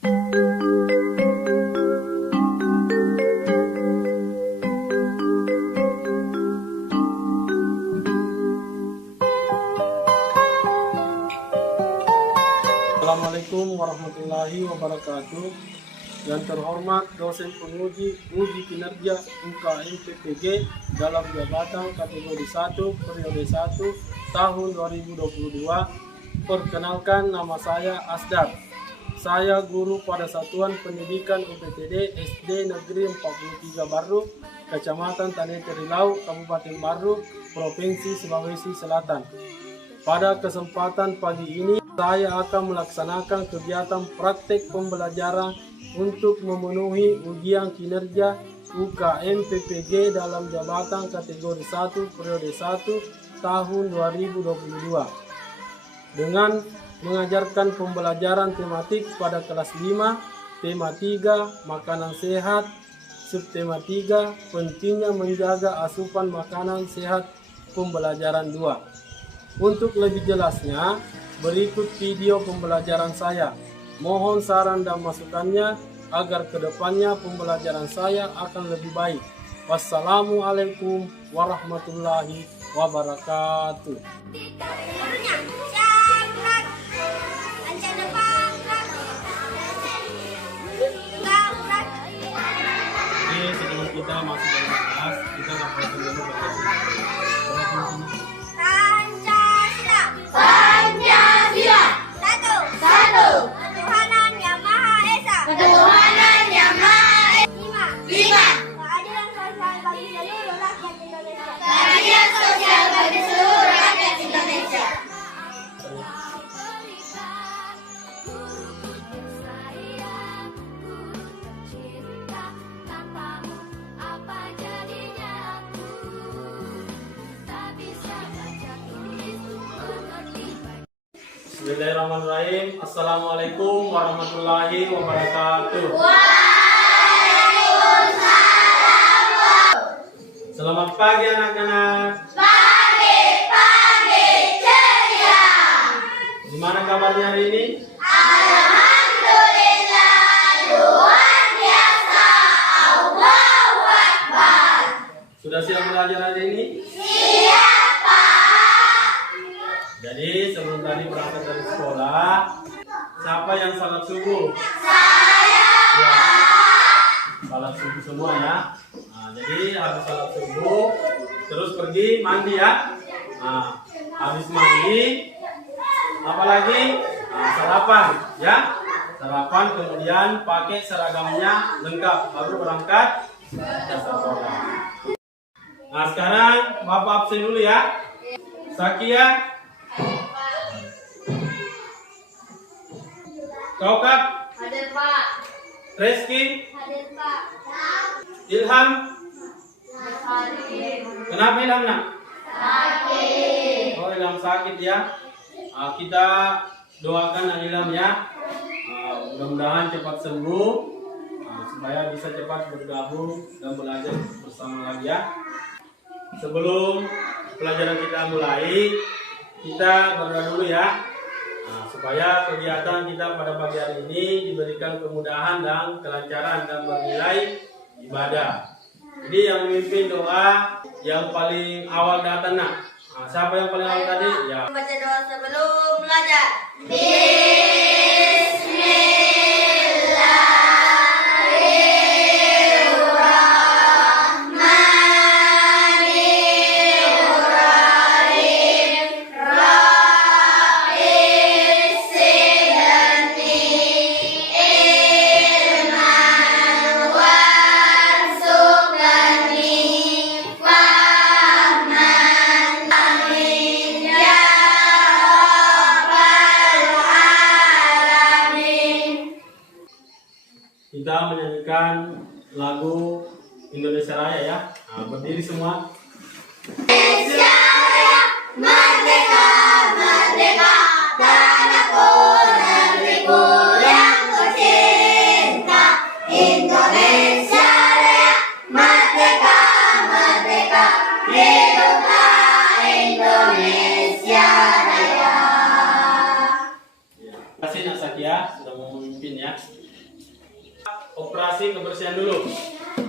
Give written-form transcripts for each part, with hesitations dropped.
Assalamualaikum warahmatullahi wabarakatuh. Yang terhormat dosen penguji uji kinerja UKM PPG dalam jabatan kategori 1 periode 1 tahun 2022. Perkenalkan, nama saya Asdar. Saya guru pada Satuan Pendidikan UPTD SD Negeri 43 Baruk, Kecamatan Tanete Rilau, Kabupaten Baruk, Provinsi Sulawesi Selatan. Pada kesempatan pagi ini, saya akan melaksanakan kegiatan praktek pembelajaran untuk memenuhi ujian kinerja UKM PPG dalam jabatan kategori 1 periode 1 tahun 2022 dengan mengajarkan pembelajaran tematik pada kelas 5, tema 3 makanan sehat, subtema 3 pentingnya menjaga asupan makanan sehat, pembelajaran 2. Untuk lebih jelasnya, berikut video pembelajaran saya. Mohon saran dan masukannya agar kedepannya pembelajaran saya akan lebih baik. Wassalamualaikum warahmatullahi wabarakatuh. Oke, sebelum kita masuk ke kelas, kita akan dulu Pancasila. Satu. Ketuhanan Yang Maha Esa. Lima. Keadilan sosial bagi seluruh rakyat Indonesia. Bismillahirrahmanirrahim. Assalamualaikum warahmatullahi wabarakatuh. Waalaikumsalam. Selamat pagi anak-anak. Pagi ceria. Gimana kabarnya hari ini? Alhamdulillah, luar biasa. Allahu Akbar. Sudah siap belajar hari ini? Siap, Pak. Jadi sebelum tadi berangkat dari sekolah, siapa yang salat subuh? Saya. Ya, salat subuh semua ya. Nah, jadi habis salat subuh, terus pergi mandi ya. Nah, habis mandi, apalagi sarapan ya. Sarapan kemudian pakai seragamnya lengkap, baru berangkat ke sekolah. Nah, sekarang Bapak absen dulu ya. Sakia, Kaukab, Hadir, Pak. Reski, Hadir, Pak. Ilham. Hadir. Kenapa Ilham nak? Sakit. Oh, Ilham sakit ya. Kita doakan Ilham ya. Mudah-mudahan cepat sembuh, supaya bisa cepat bergabung dan belajar bersama lagi ya. Sebelum pelajaran kita mulai, kita berdoa dulu ya. Supaya kegiatan kita pada pagi hari ini diberikan kemudahan dan kelancaran dan bernilai ibadah. Jadi yang memimpin doa yang paling awal datang nak. Siapa yang paling awal tadi? Ya. Baca doa sebelum belajar. Kita menyanyikan lagu Indonesia Raya ya. Berdiri semua. Indonesia Raya, merdeka, merdeka, tanahku, negeriku yang kucinta. Indonesia Raya, merdeka, merdeka, hiduplah Indonesia Raya. Terima kasih Nak Sakia sudah memimpin ya. operasi kebersihan dulu.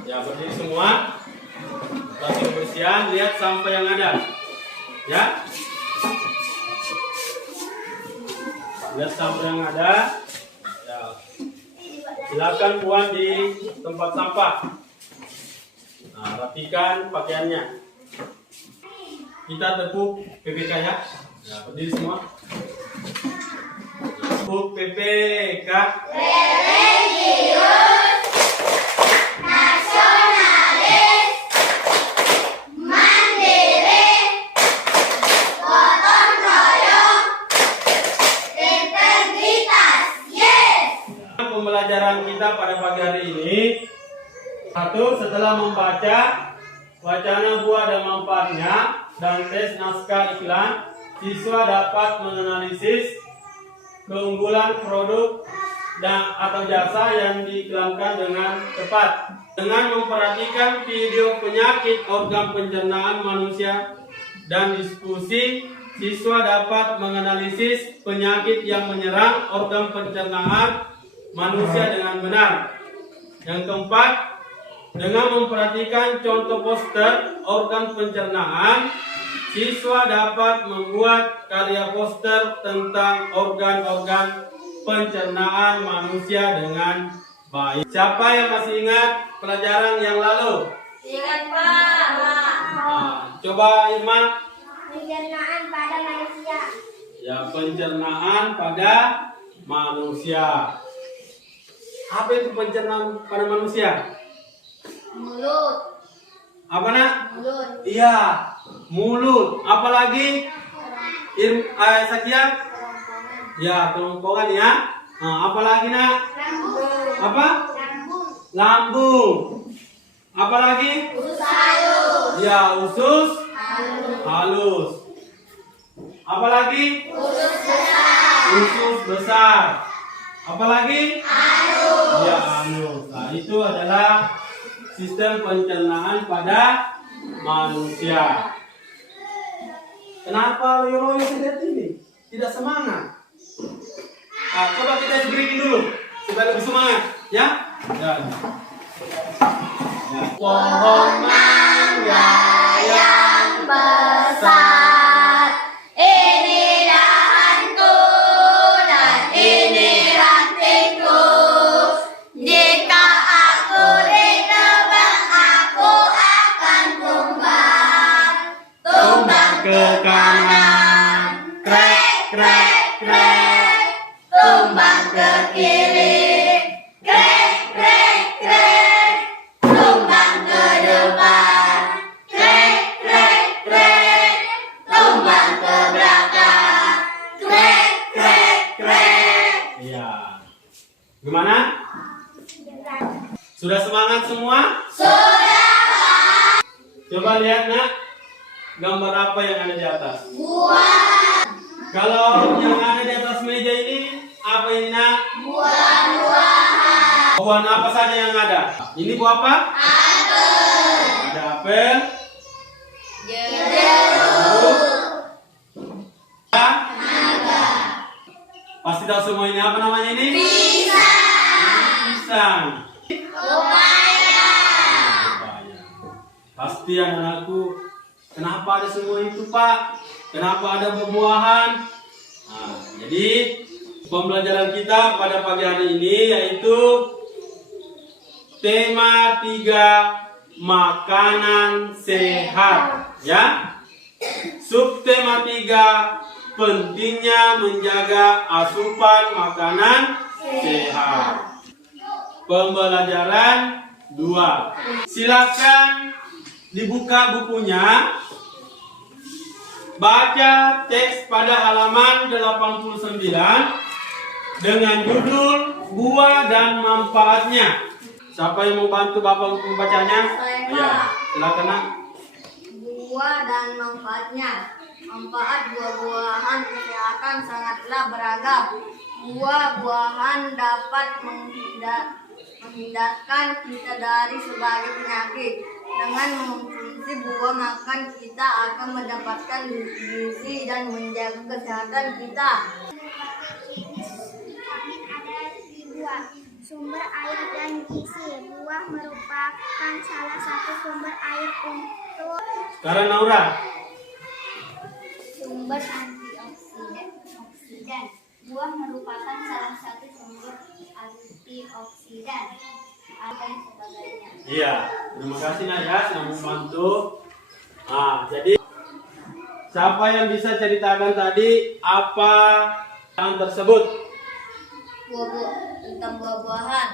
Ya, berdiri semua. Operasi kebersihan, lihat sampah yang ada. Ya. Lihat sampah yang ada. Ya. Silakan buang di tempat sampah. Nah, rapikan pakaiannya. Kita tepuk PPK ya. Ya, berdiri semua. Tepuk PPK. Religius nasionalis mandiri gotong royong integritas. Yes. Pembelajaran kita pada pagi hari ini, satu, setelah membaca wacana buah dan manfaatnya dan tes naskah iklan, siswa dapat menganalisis keunggulan produk dan atau jasa yang diiklankan dengan tepat. Dengan memperhatikan video penyakit organ pencernaan manusia dan diskusi, siswa dapat menganalisis penyakit yang menyerang organ pencernaan manusia dengan benar. Yang keempat, dengan memperhatikan contoh poster organ pencernaan, siswa dapat membuat karya poster tentang organ-organ pencernaan manusia dengan baik. Siapa yang masih ingat pelajaran yang lalu? Ingat Pak. Nah, coba Irma. Pencernaan pada manusia. Ya, pencernaan pada manusia. Apa itu pencernaan pada manusia? Mulut. Apa nak? Mulut. Iya, mulut. Apalagi? Sakia? Ya, kerongkongan ya. Nah, apalagi nak? Lambung. Apa? Lambung. Lambung. Apalagi? Usus halus. Ya, usus Halus. halus. Apalagi? Usus besar. Usus besar. Apalagi? Halus. Ya, anus. Nah, itu adalah sistem pencernaan pada manusia. Kenapa loyo-loyo lihat ini? Tidak semangat. Coba kita breaking dulu supaya lebih semangat, ya. Dan. Ya. Pohon mangga Yang besar, ini dahanku dan ini rantingku. Jika aku ditebang, aku akan tumbang. Tumbang ke kanan, krek krek krek. tumbang ke kiri, krek krek krek. Tumbang ke depan, krek krek krek. Tumbang ke belakang, krek krek krek. Iya. Gimana? Sudah semangat semua? Sudah. Coba lihat nak, gambar apa yang ada di atas? Buah, Kalau yang ada di atas meja ini, apa ini nak? buah-buahan. Buah apa saja yang ada? Ini buah apa? Apel, Ada apel, jeruk, ya. naga, Pasti tahu semua ini apa namanya ini? pisang, Pisang. pepaya. Pepaya. Pasti anak-anakku, kenapa ada semua itu Pak? Kenapa ada buah-buahan? Nah, jadi pembelajaran kita pada pagi hari ini yaitu tema 3 makanan sehat, ya. Subtema 3 pentingnya menjaga asupan makanan sehat. Pembelajaran 2. Silakan dibuka bukunya. Baca teks pada halaman 89 dengan judul Buah dan Manfaatnya. Siapa yang mau bantu Bapak untuk membacanya? Saya, Pak. Ya, silakan nak. Buah dan manfaatnya. Manfaat buah-buahan kesehatan sangatlah beragam. Buah-buahan dapat menghindarkan kita dari berbagai penyakit. Dengan mengkonsumsi buah makan, kita akan mendapatkan gizi dan menjaga kesehatan kita. sumber air dan gizi. Buah merupakan salah satu sumber air untuk Sekarang Naura. sumber antioksidan. Buah merupakan salah satu sumber antioksidan. Dan sebagainya. Iya, terima kasih Naya sudah membantu. Jadi siapa yang bisa ceritakan tadi apa yang tersebut? Tentang buah-buahan.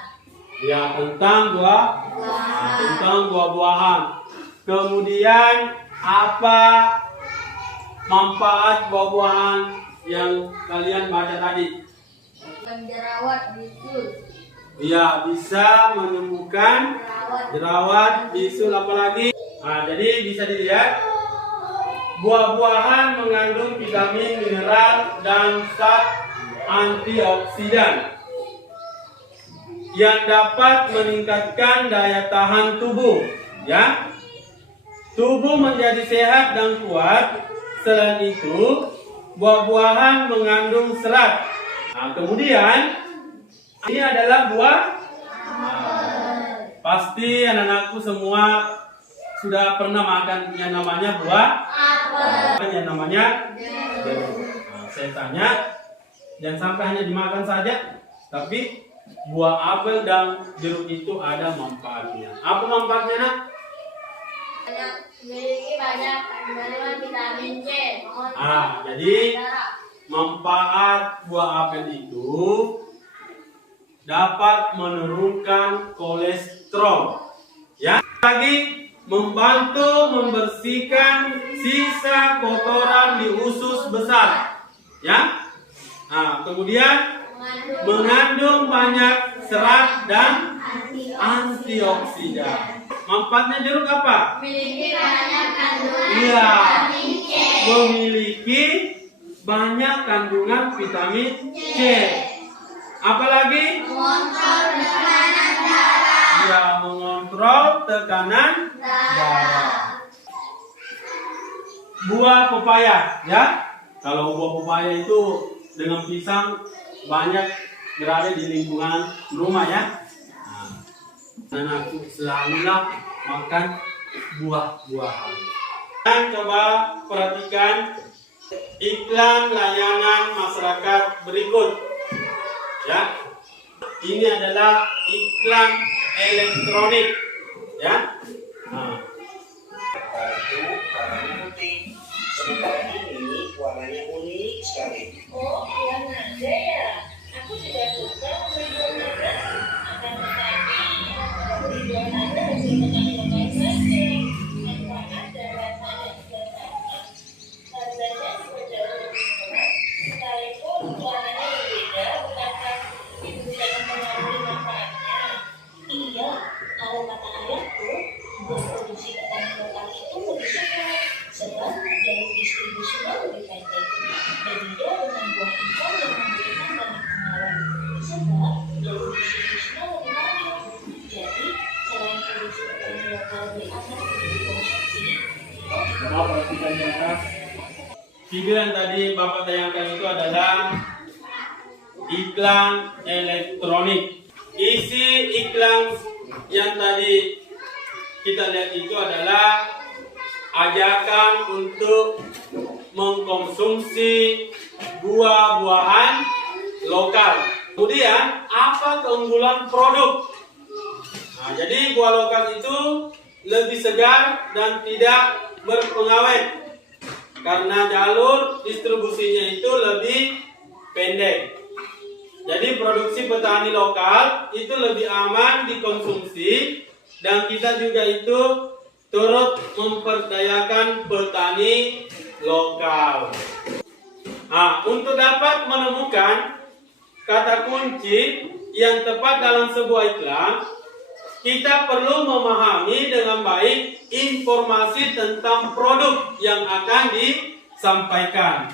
Ya, tentang buah-buahan. Kemudian apa manfaat buah-buahan yang kalian baca tadi? Jerawat bisul. Ya, bisa menyembuhkan jerawat, bisul, apalagi. Jadi bisa dilihat buah-buahan mengandung vitamin, mineral, dan zat antioksidan yang dapat meningkatkan daya tahan tubuh. Ya, tubuh menjadi sehat dan kuat. Selain itu, buah-buahan mengandung serat. Kemudian ini adalah buah. Pasti anak-anakku semua sudah pernah makan yang namanya buah apel, yang namanya jeruk. Saya tanya, jangan sampai hanya dimakan saja, tapi buah apel dan jeruk itu ada manfaatnya. Apa manfaatnya, Nak? Memiliki banyak kandungan vitamin C. Jadi manfaat buah apel itu dapat menurunkan kolesterol. Ya, lagi membantu membersihkan sisa kotoran di usus besar. Ya. Kemudian mengandung banyak serat dan antioksidan. Manfaatnya jeruk apa? Memiliki banyak kandungan Iya. vitamin C. Memiliki banyak kandungan vitamin C. Apalagi? Mengontrol tekanan darah. Ya, mengontrol tekanan darah. Buah pepaya, ya. Kalau buah pepaya itu dengan pisang banyak berada di lingkungan rumah, ya. Dan aku selalulah makan buah-buahan. Dan coba perhatikan iklan layanan masyarakat berikut. Ya, ini adalah iklan elektronik, ya. Kartu warna putih. Sementara ini warnanya unik sekali. Oh, buah naga ya? Aku juga suka membeli buah naga. Akan tetapi, membeli buah naga hasil petani lokal saja. Manfaat dan rasanya juga sama. Harganya juga jauh lebih murah. Sekalipun warnanya berbeda, bukankah itu tidak mempengaruhi manfaatnya? Iya, kalau kata ayahku, buah produksi petani lokal itu lebih cepat. Sebab jalur distribusinya lebih pendek. Berbeda dengan buah impor yang membutuhkan banyak pengawet. Sebab jalur distribusinya lebih panjang. Jadi, selain produksi petani lokal lebih aman untuk dikonsumsi, kita juga Mau perhatikan ya. Video yang tadi Bapak tayangkan itu adalah iklan elektronik. Isi iklan yang tadi kita lihat itu adalah ajakan untuk mengkonsumsi buah-buahan lokal. Kemudian apa keunggulan produk? Jadi buah lokal itu lebih segar dan tidak berpengawet karena jalur distribusinya itu lebih pendek. Jadi produksi petani lokal itu lebih aman dikonsumsi dan kita juga itu turut memperdayakan petani lokal. Untuk dapat menemukan kata kunci yang tepat dalam sebuah iklan, kita perlu memahami dengan baik informasi tentang produk yang akan disampaikan.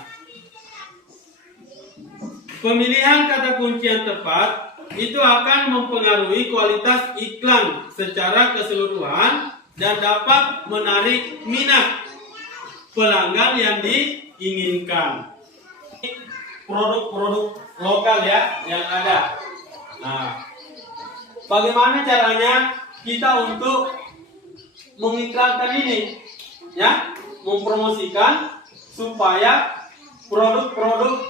Pemilihan kata kunci yang tepat itu akan mempengaruhi kualitas iklan secara keseluruhan dan dapat menarik minat pelanggan yang diinginkan. Produk-produk lokal ya yang ada. bagaimana caranya kita untuk mengiklankan ini, ya, mempromosikan supaya produk-produk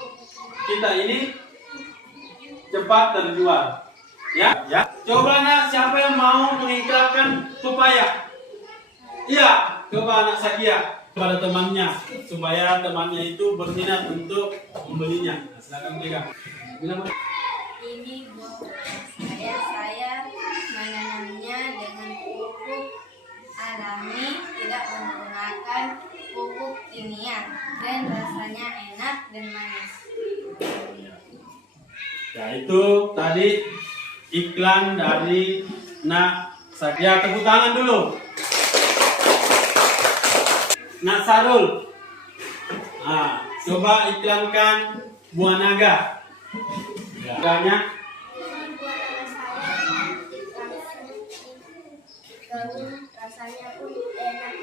kita ini cepat terjual, ya. Coba nak, siapa yang mau mengiklankan pepaya? Iya, coba anak Sakia pada temannya supaya temannya itu berminat untuk membelinya. Nah, silakan pegang. Ini buah saya menanamnya dengan pupuk alami, tidak menggunakan pupuk kimia, dan rasanya enak dan manis. Ya, itu tadi iklan dari Nak Sakia. Tepuk tangan dulu. Nak Sarul. Nah, coba iklankan buah naga. Ya. Iklannya. Buah naga saya langsung gaung, rasanya pun enak.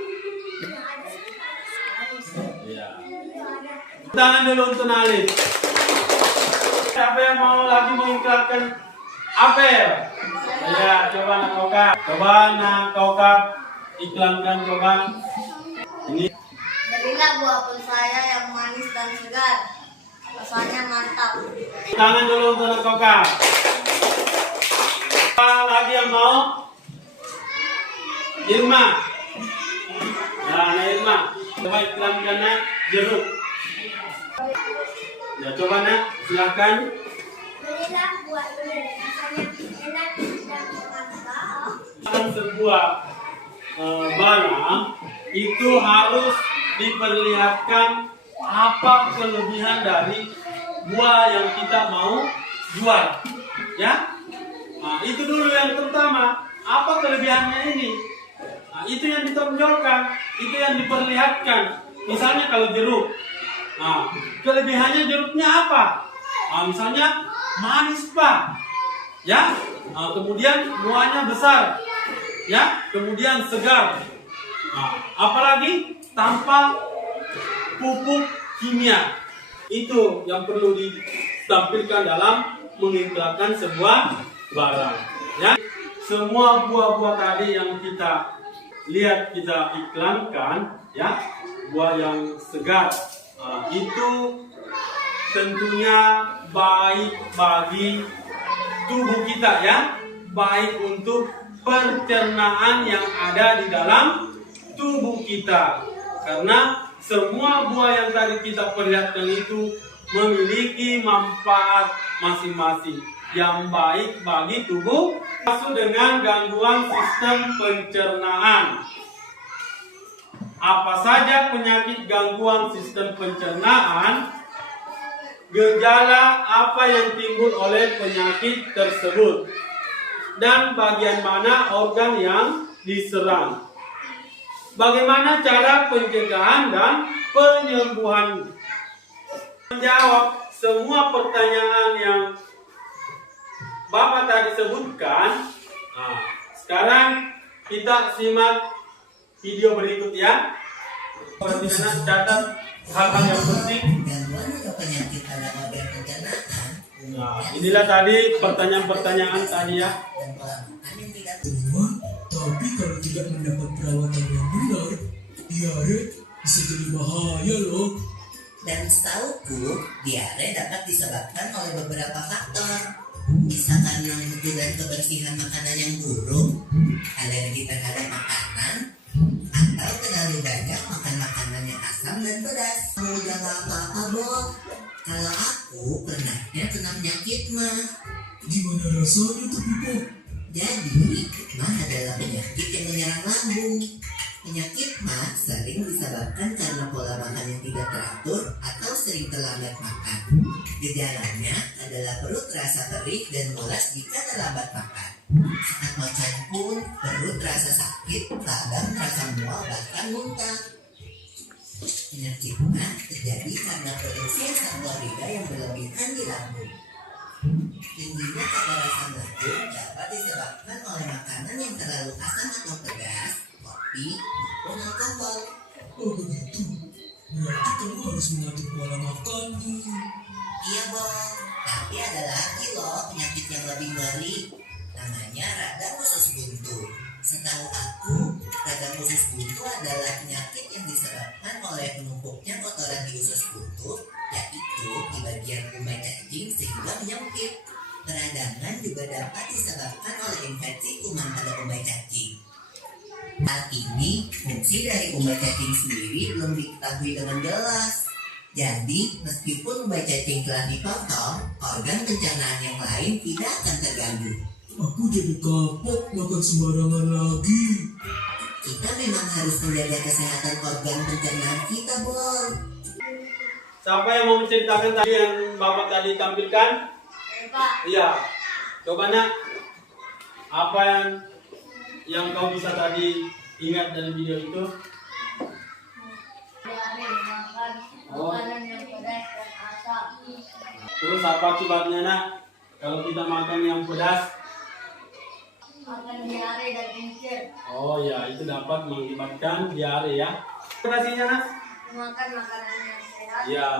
Ya. Tepuk tangan dulu untuk Nalif. Siapa yang mau lagi mengiklankan apel? Ya, coba Nak Koka. Coba Nak Koka iklankan, coba. Ini. Belilah buah apel saya yang manis dan segar. Rasanya mantap. Tangan dulu untuk Nak Koka. Siapa lagi yang mau? Irma. Nah, Nak Irma. Coba iklankan Nak jeruk. Ya, coba Nak, silakan. Belilah buah ini, rasanya enak dan mantap. Sebuah barang itu harus diperlihatkan apa kelebihan dari buah yang kita mau jual, ya. Nah, itu dulu yang pertama, apa kelebihannya ini. Nah, itu yang ditonjolkan, itu yang diperlihatkan. Misalnya kalau jeruk, nah, kelebihannya jeruknya apa? Nah, misalnya manis Pak, ya. Nah, kemudian buahnya besar, ya. Kemudian segar. Nah, apalagi tanpa pupuk kimia. Itu yang perlu ditampilkan dalam mengiklankan sebuah barang, ya. Semua buah-buah tadi yang kita lihat, kita iklankan, ya, buah yang segar, itu tentunya baik bagi tubuh kita, ya, baik untuk pencernaan yang ada di dalam tubuh kita. Karena semua buah yang tadi kita perlihatkan itu memiliki manfaat masing-masing yang baik bagi tubuh. Masuk dengan gangguan sistem pencernaan. Apa saja penyakit gangguan sistem pencernaan? Gejala apa yang timbul oleh penyakit tersebut? Dan bagian mana organ yang diserang? Bagaimana cara pencegahan dan penyembuhan? Menjawab semua pertanyaan yang Bapak tadi sebutkan. Nah, sekarang kita simak video berikut, ya. Perhatikan, catat hal-hal yang penting. Gangguan atau penyakit pada organ pencernaan. Nah, inilah tadi pertanyaan-pertanyaan tadi, ya. Dan pola makan yang tidak Tapi kalau tidak mendapat perawatan yang benar, diare bisa jadi bahaya loh. Dan setauku, diare dapat disebabkan oleh beberapa faktor. Bisa karena mutu dan kebersihan makanan yang buruk, alergi terhadap makanan, atau terlalu banyak makan makanan yang asam dan pedas. Kamu jangan apa-apa, Bob. Kalau aku pernahnya kena penyakit mah. Gimana rasanya tuh, Pipo? Jadi, mah adalah penyakit yang menyerang lambung. Penyakit mah sering disebabkan karena pola makan yang tidak teratur atau sering terlambat makan. Gejalanya adalah perut terasa perih dan mulas jika terlambat makan. Saat makan pun perut terasa sakit, kadang terasa mual bahkan muntah. Penyakit mah terjadi karena produksi asam klorida yang berlebihan di lambung. Tingginya kadar asam lambung dapat disebabkan oleh makanan yang terlalu asam atau pedas, kopi, maupun alkohol. Oh begitu. Berarti kamu harus mengatur pola makan nih. Iya, Bob. Tapi ada lagi loh penyakit yang lebih ngeri. Namanya radang usus buntu. Setahu aku, radang usus buntu adalah penyakit yang disebabkan oleh penumpuknya kotoran di usus buntu, yaitu di bagian umai cacing sehingga menyempit. Peradangan juga dapat disebabkan oleh infeksi kuman pada umai cacing. Saat ini, fungsi dari umai cacing sendiri belum diketahui dengan jelas. Jadi, meskipun umai cacing telah dipotong, organ pencernaan yang lain tidak akan terganggu. Aku jadi kapok makan sembarangan lagi. Kita memang harus menjaga kesehatan organ pencernaan kita, Bol. Siapa yang mau menceritakan tadi yang Bapak tadi tampilkan? Pak. Iya. Coba nak, apa yang kau bisa tadi ingat dari video itu? Diare makan makanan yang pedas dan asam. Terus apa akibatnya nak? Kalau kita makan yang pedas? Makan diare dan kencing. Oh ya, itu dapat mengakibatkan diare ya. Operasinya nak? Makan makanan yang sehat. Ya.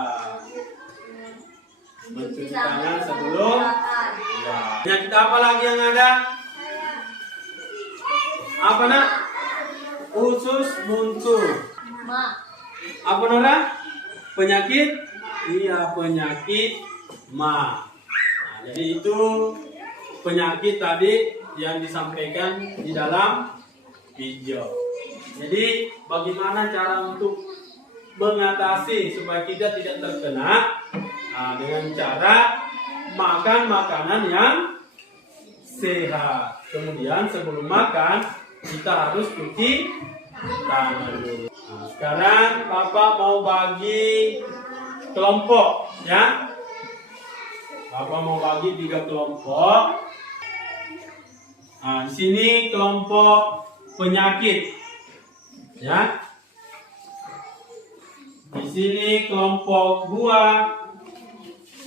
Mencuci tangan sebelum. Ya. Penyakit apa lagi yang ada? Apa nak? Usus buntu. Ma. Apa Nora? Penyakit? Iya, penyakit ma. Nah, jadi itu penyakit tadi yang disampaikan di dalam video. Jadi bagaimana cara untuk mengatasi supaya kita tidak terkena? Nah, dengan cara makan makanan yang sehat. Kemudian sebelum makan kita harus cuci tangan dulu. Nah, sekarang Bapak mau bagi kelompok ya. Bapak mau bagi 3 kelompok. Nah, di sini kelompok penyakit ya. Di sini kelompok buah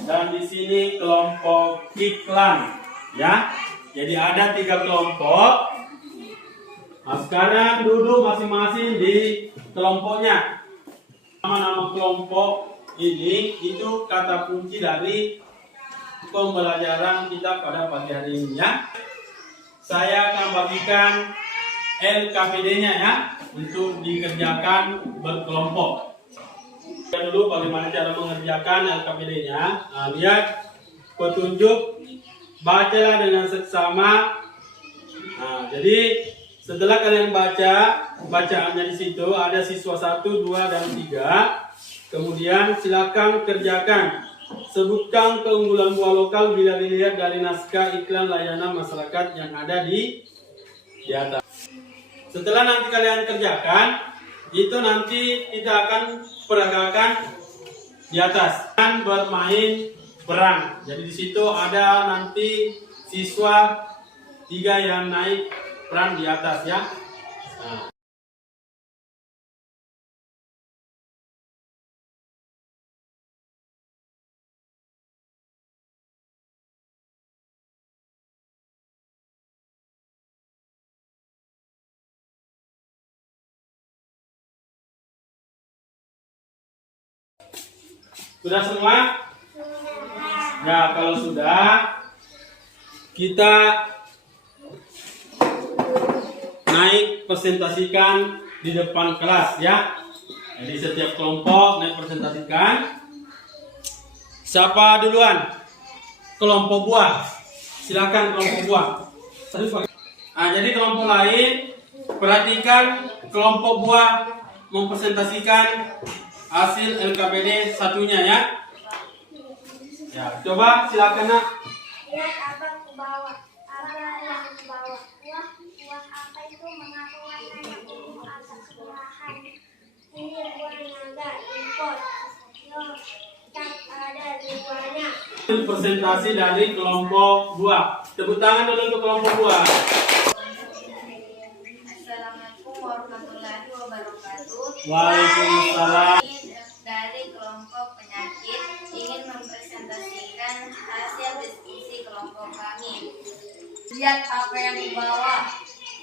dan di sini kelompok iklan ya. Jadi ada 3 kelompok. Nah, sekarang duduk masing-masing di kelompoknya. Nama-nama kelompok ini itu kata kunci dari pembelajaran kita pada pagi hari ini ya. Saya akan bagikan LKPD-nya ya untuk dikerjakan berkelompok. Kita dulu bagaimana cara mengerjakan LKPD-nya. Nah, lihat petunjuk, bacalah dengan seksama. Nah, jadi setelah kalian baca bacaannya di situ ada siswa 1, 2 dan 3. Kemudian silakan kerjakan. Sebutkan keunggulan buah lokal bila dilihat dari naskah iklan layanan masyarakat yang ada di atas. Setelah nanti kalian kerjakan, itu nanti kita akan peragakan di atas dan bermain perang. Jadi di situ ada nanti siswa 3 yang naik peran di atas ya. Nah. Sudah semua? Ya, kalau sudah, kita naik presentasikan di depan kelas ya. Jadi setiap kelompok naik presentasikan. Siapa duluan? Kelompok buah. Silakan kelompok buah. Nah, jadi kelompok lain perhatikan kelompok buah mempresentasikan hasil LKPD satunya ya. Ya, coba silakan nak. Lihat apa ke bawah. Apa yang ke bawah? Buah apa itu? Mengapa warnanya ungu agak kebelahan? Ini buah naga impor. Loh, tak ada buahnya. Presentasi dari kelompok buah. Tepuk tangan dulu untuk kelompok buah. Assalamualaikum warahmatullahi wabarakatuh. Waalaikumsalam. Dari kelompok penyakit ingin mempresentasikan hasil diskusi kelompok kami. Lihat apa yang dibawa.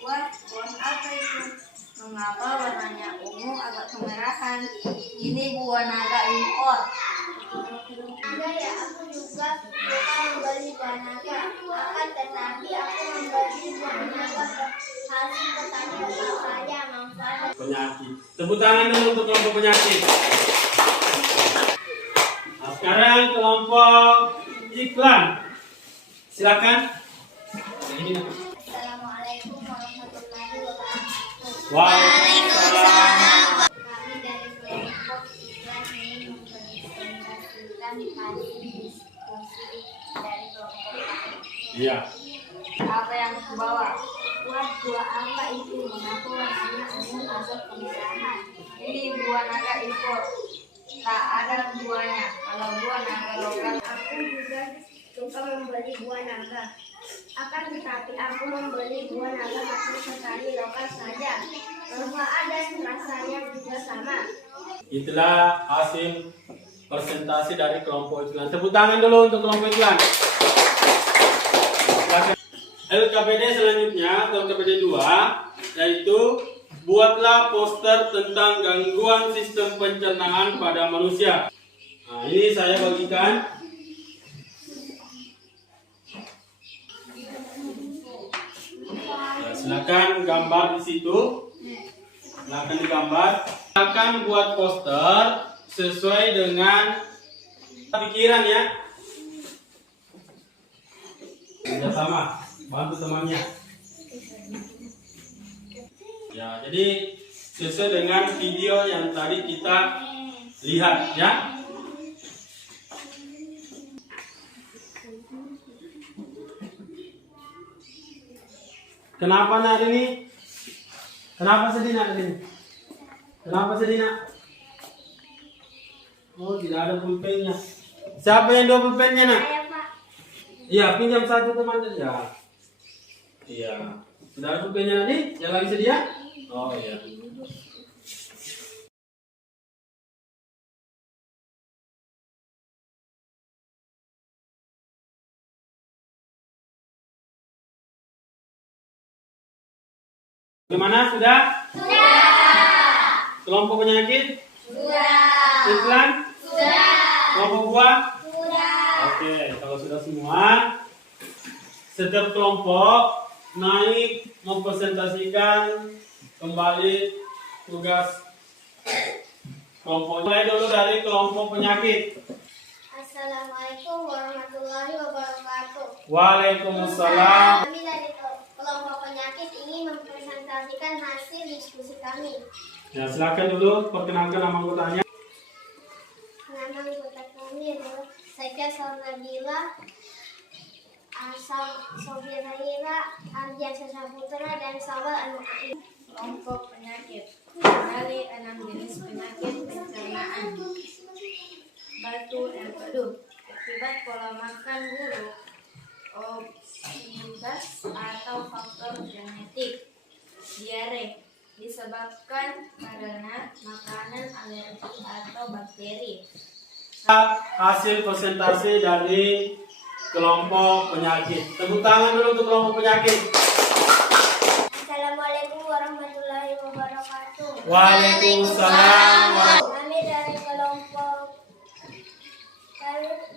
Buah apa itu? Mengapa warnanya ungu agak kemerahan? Ini buah naga impor. Ada ya, aku juga suka membeli buah naga. Akan tetapi aku penyakit. Tepuk tangan dulu untuk kelompok penyakit. Nah, sekarang kelompok iklan. Silakan. Assalamualaikum warahmatullahi wabarakatuh. Waalaikumsalam. Kami dari kelompok iklan ingin mempresentasikan hasil diskusi dari kelompok kami. Iya. Apa yang kubawa? Buah apa itu? Mengapa warnanya ungu atau kemerahan? Ini buah naga impor. Tak ada buahnya. Kalau buah naga lokal, Aku juga suka membeli buah naga. Akan tetapi aku membeli buah naga masih sekali lokal saja. Bersamaan dan rasanya juga sama. Itulah hasil presentasi dari kelompok iklan. Tepuk tangan dulu untuk kelompok iklan. LKPD selanjutnya, LKPD 2, yaitu buatlah poster tentang gangguan sistem pencernaan pada manusia. Nah, ini saya bagikan. Ya, silakan gambar di situ. Silakan digambar. Silakan buat poster sesuai dengan pikiran ya. Kerjasama, bantu temannya. Ya, jadi sesuai dengan video yang tadi kita lihat ya. Kenapa nak ini? Kenapa sedih nak ini? Kenapa sedih nak? Oh, tidak ada pulpennya. Siapa yang 2 pulpennya nak? Saya Pak. Iya, pinjam satu teman saja. Iya. Sudah ada pulpennya tadi? Yang lagi sedia? Oh iya. Bagaimana? Sudah? Sudah. Kelompok penyakit? Sudah. Iklan? Sudah. Kelompok buah? Oke, kalau sudah semua, setiap kelompok naik mempresentasikan kembali tugas kelompok. Mulai dulu dari kelompok penyakit. Assalamualaikum warahmatullahi wabarakatuh. Waalaikumsalam. Kami dari kelompok penyakit ingin mempresentasikan hasil diskusi kami. Ya, silakan dulu perkenalkan nama anggotanya. Nama anggota kami adalah Saika Sornabila, Sofia Nahira, Ardian Sasaputra, dan Sawal Al-Mu'ain. kelompok penyakit. Dari 6 jenis penyakit pencernaan. Batu empedu. Akibat pola makan buruk, obesitas atau faktor genetik. Diare disebabkan karena makanan alergi atau bakteri. Hasil presentasi dari kelompok penyakit. Tepuk tangan dulu untuk kelompok penyakit. Assalamualaikum warahmatullahi wabarakatuh. Waalaikumsalam. Kami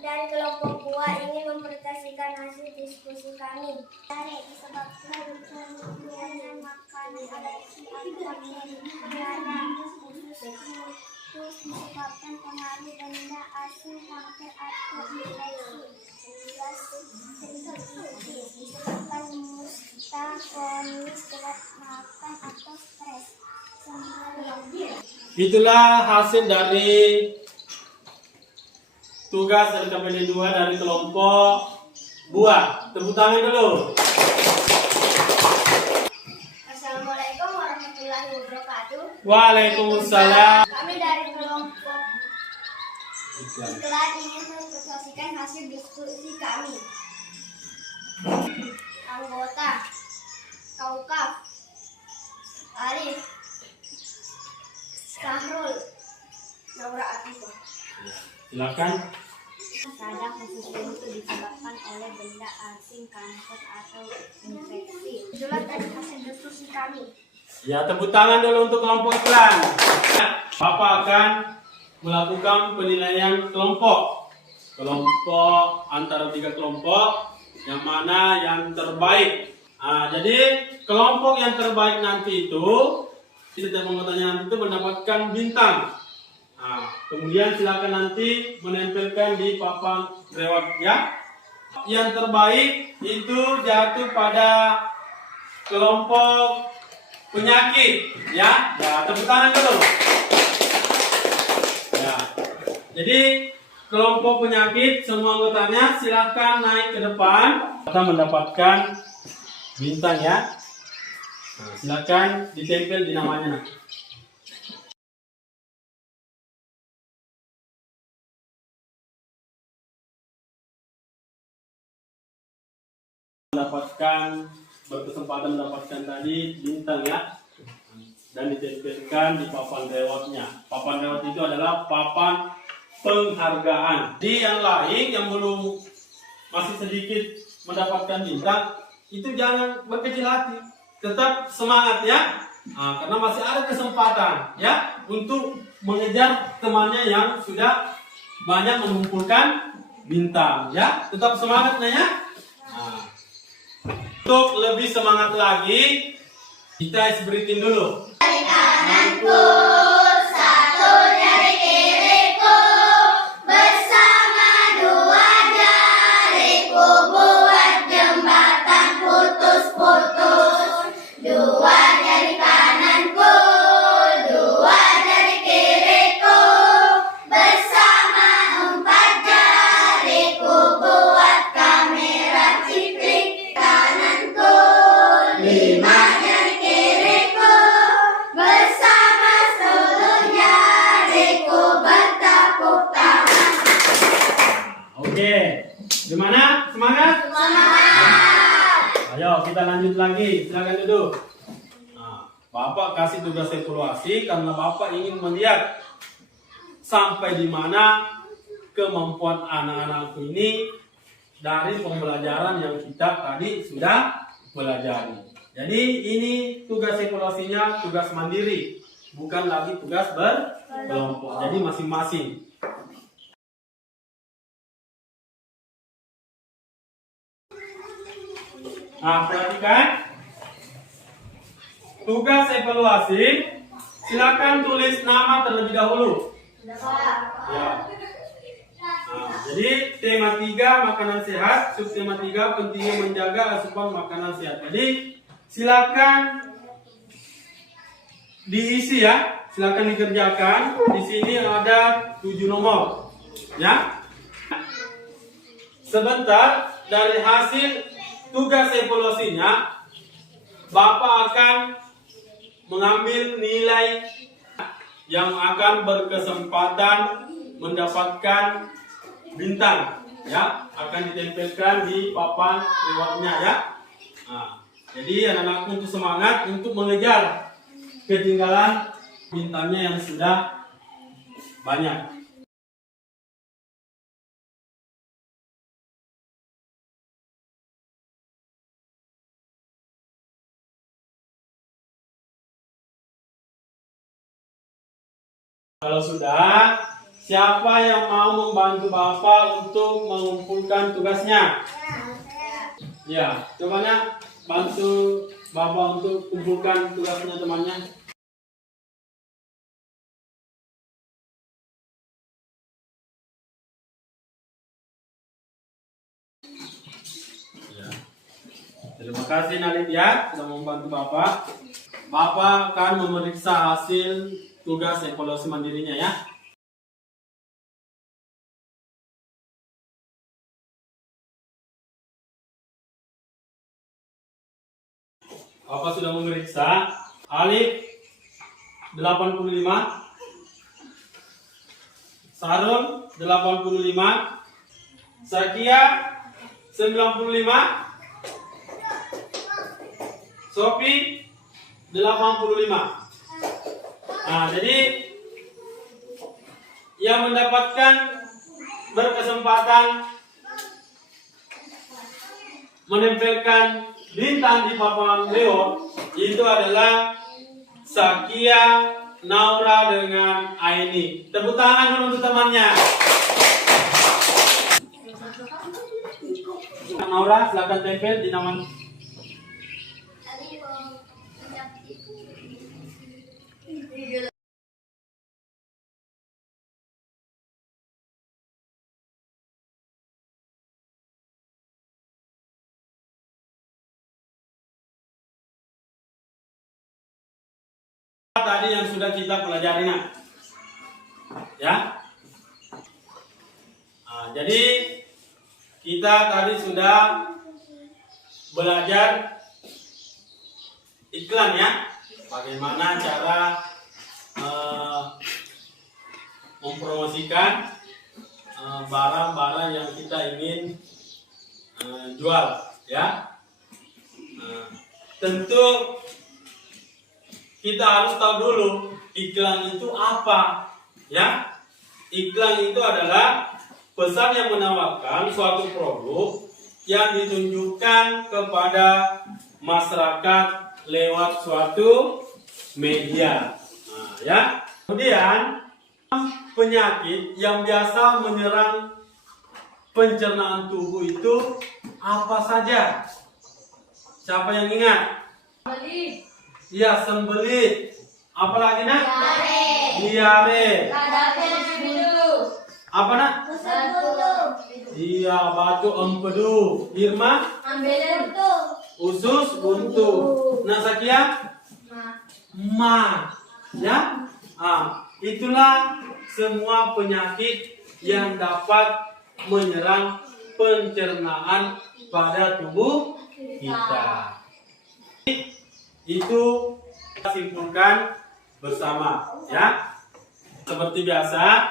dari kelompok buah ingin mempresentasikan hasil diskusi kami. Dari disebabkan karena makanan alergi atau bakteri. Terus disebabkan pengaruh benda asing, kanker atau infeksi. Disebabkan mustah, kronis, berat makan atau stres. Itulah hasil dari tugas LKPD 2 dari kelompok buah. Tepuk tangan dulu. Assalamualaikum warahmatullahi wabarakatuh. Waalaikumsalam. Kami dari kelompok iklan ingin mempresentasikan hasil diskusi kami. Anggota Kaukab, Arif, Sahrul, Naura Atifah. Silakan. Radang khususnya itu disebabkan oleh benda asing, kanker atau infeksi. Itulah tadi hasil diskusi kami. Ya, tepuk tangan dulu untuk kelompok iklan. Bapak akan melakukan penilaian kelompok. Kelompok antara 3 kelompok, yang mana yang terbaik. Nah, jadi kelompok yang terbaik nanti itu Setiap anggotanya nanti itu mendapatkan bintang. Nah, kemudian silakan nanti menempelkan di papan reward ya. Yang terbaik itu jatuh pada kelompok penyakit ya. Ya, tepuk tangan dulu. Ya. Jadi kelompok penyakit semua anggotanya silakan naik ke depan. Kita mendapatkan bintang ya. Nah, silakan ditempel di namanya. Berkesempatan mendapatkan tadi bintang ya, dan ditempelkan di papan rewardnya. Papan reward itu adalah papan penghargaan. Di yang lain yang belum masih sedikit mendapatkan bintang itu jangan berkecil hati, tetap semangat ya. Nah, karena masih ada kesempatan ya untuk mengejar temannya yang sudah banyak mengumpulkan bintang ya. Tetap semangatnya ya. Nah, untuk lebih semangat lagi, kita isi breathing dulu. Dari kananku, satu jari kiriku, bersama dua jariku buat jembatan putus-putus. Dua jari kananku, dua jari kiriku, bersama empat jariku buat kamera ciplik. Kananku, lima jari kiriku, bersama sepuluh jariku bertepuk tangan. Oke, gimana? Semangat? Ayo kita lanjut lagi, silakan duduk. Nah, Bapak kasih tugas evaluasi karena Bapak ingin melihat sampai di mana kemampuan anak-anakku ini dari pembelajaran yang kita tadi sudah pelajari. Jadi ini tugas evaluasinya tugas mandiri, bukan lagi tugas berkelompok. Jadi masing-masing. Nah, perhatikan tugas evaluasi. Silakan tulis nama terlebih dahulu. Ya. Nah, jadi tema 3 makanan sehat, subtema 3 pentingnya menjaga asupan makanan sehat. Jadi silakan diisi ya, silakan dikerjakan. Di sini ada 7 nomor, ya. Sebentar dari hasil tugas evaluasinya, Bapak akan mengambil nilai yang akan berkesempatan mendapatkan bintang ya, akan ditempelkan di papan rewardnya ya. Nah, jadi anak-anakku untuk semangat untuk mengejar ketinggalan bintangnya yang sudah banyak. Kalau sudah, siapa yang mau membantu Bapak untuk mengumpulkan tugasnya? Ya, cobanya bantu Bapak untuk kumpulkan tugasnya temannya. Ya. Terima kasih Nalip ya, sudah membantu Bapak. Bapak akan memeriksa hasil tugas evaluasi mandirinya ya. Bapak sudah memeriksa. Alif 85, Sarul 85, Sakia 95, Sofi 85. Nah, jadi yang mendapatkan berkesempatan menempelkan bintang di papan reward itu adalah Sakia, Naura dengan Aini. Tepuk tangan dulu untuk temannya. Naura, silakan tempel di nama. Tadi yang sudah kita pelajari, nak. Ya. Nah, jadi kita tadi sudah belajar iklan, ya. Bagaimana cara mempromosikan barang-barang yang kita ingin jual, ya. Tentu kita harus tahu dulu iklan itu apa, ya. Iklan itu adalah pesan yang menawarkan suatu produk yang ditunjukkan kepada masyarakat lewat suatu media. Nah, ya. Kemudian penyakit yang biasa menyerang pencernaan tubuh itu apa saja? Siapa yang ingat? Iya, sembelit. Apalagi, nak? Diare. Apa, nak? Iya, batu empedu. Irma? Usus buntu. Nah, Sakia? Ma. Ya? Itulah semua penyakit yang dapat menyerang pencernaan pada tubuh kita. Itu kita simpulkan bersama, ya. Seperti biasa,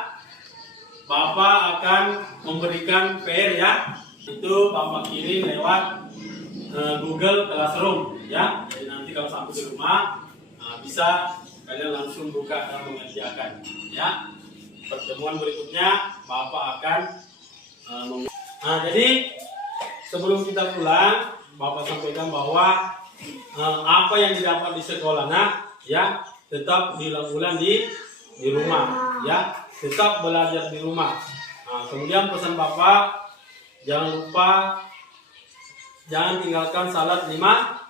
Bapak akan memberikan PR, ya. Itu Bapak kirim lewat Google Classroom, ya. Jadi nanti kalau sampai di rumah bisa kalian langsung buka dan mengerjakan, ya. Pertemuan berikutnya Bapak akan jadi sebelum kita pulang, Bapak sampaikan bahwa apa yang didapat di sekolah, nak, ya, tetap diulang-ulang di rumah, ya, tetap belajar di rumah. Kemudian pesan Bapak, jangan lupa jangan tinggalkan salat 5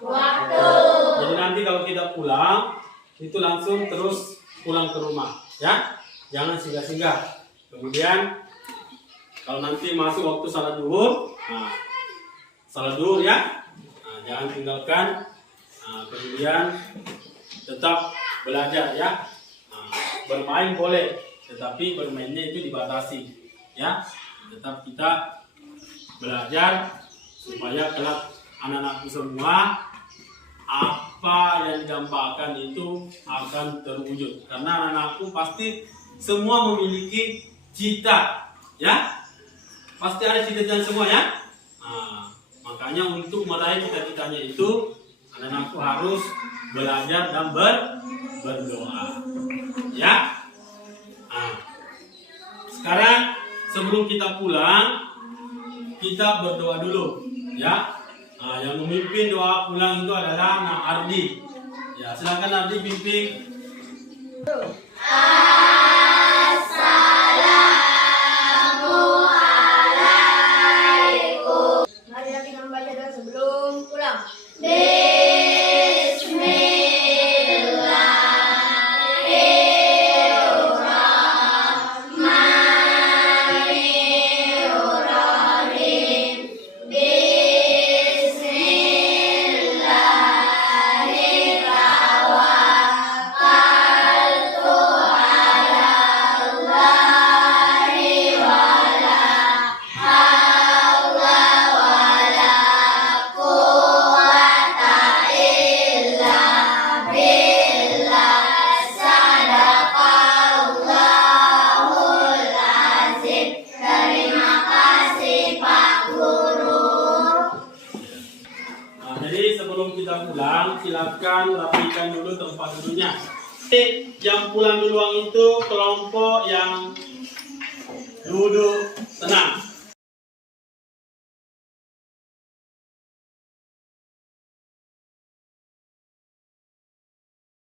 waktu. Jadi nanti kalau kita pulang itu langsung terus pulang ke rumah, ya, jangan singgah-singgah. Kemudian kalau nanti masuk waktu salat zuhur, ya. Jangan tinggalkan, kemudian tetap belajar, ya. Bermain boleh, tetapi bermainnya itu dibatasi, ya. Tetap kita belajar supaya kelak anak-anakku semua apa yang digambarkan itu akan terwujud. Karena anak-anakku pasti semua memiliki cita, ya. Pasti ada cita-cita semua, ya. Makanya untuk meraih cita-citanya itu anak-anakku harus belajar dan berdoa, ya. Sekarang sebelum kita pulang, kita berdoa dulu, ya. Yang memimpin doa pulang itu adalah Nak Ardi. Ya, silakan Ardi pimpin. Silakan rapikan dulu tempat duduknya. Yang pulang duluan itu kelompok yang duduk tenang.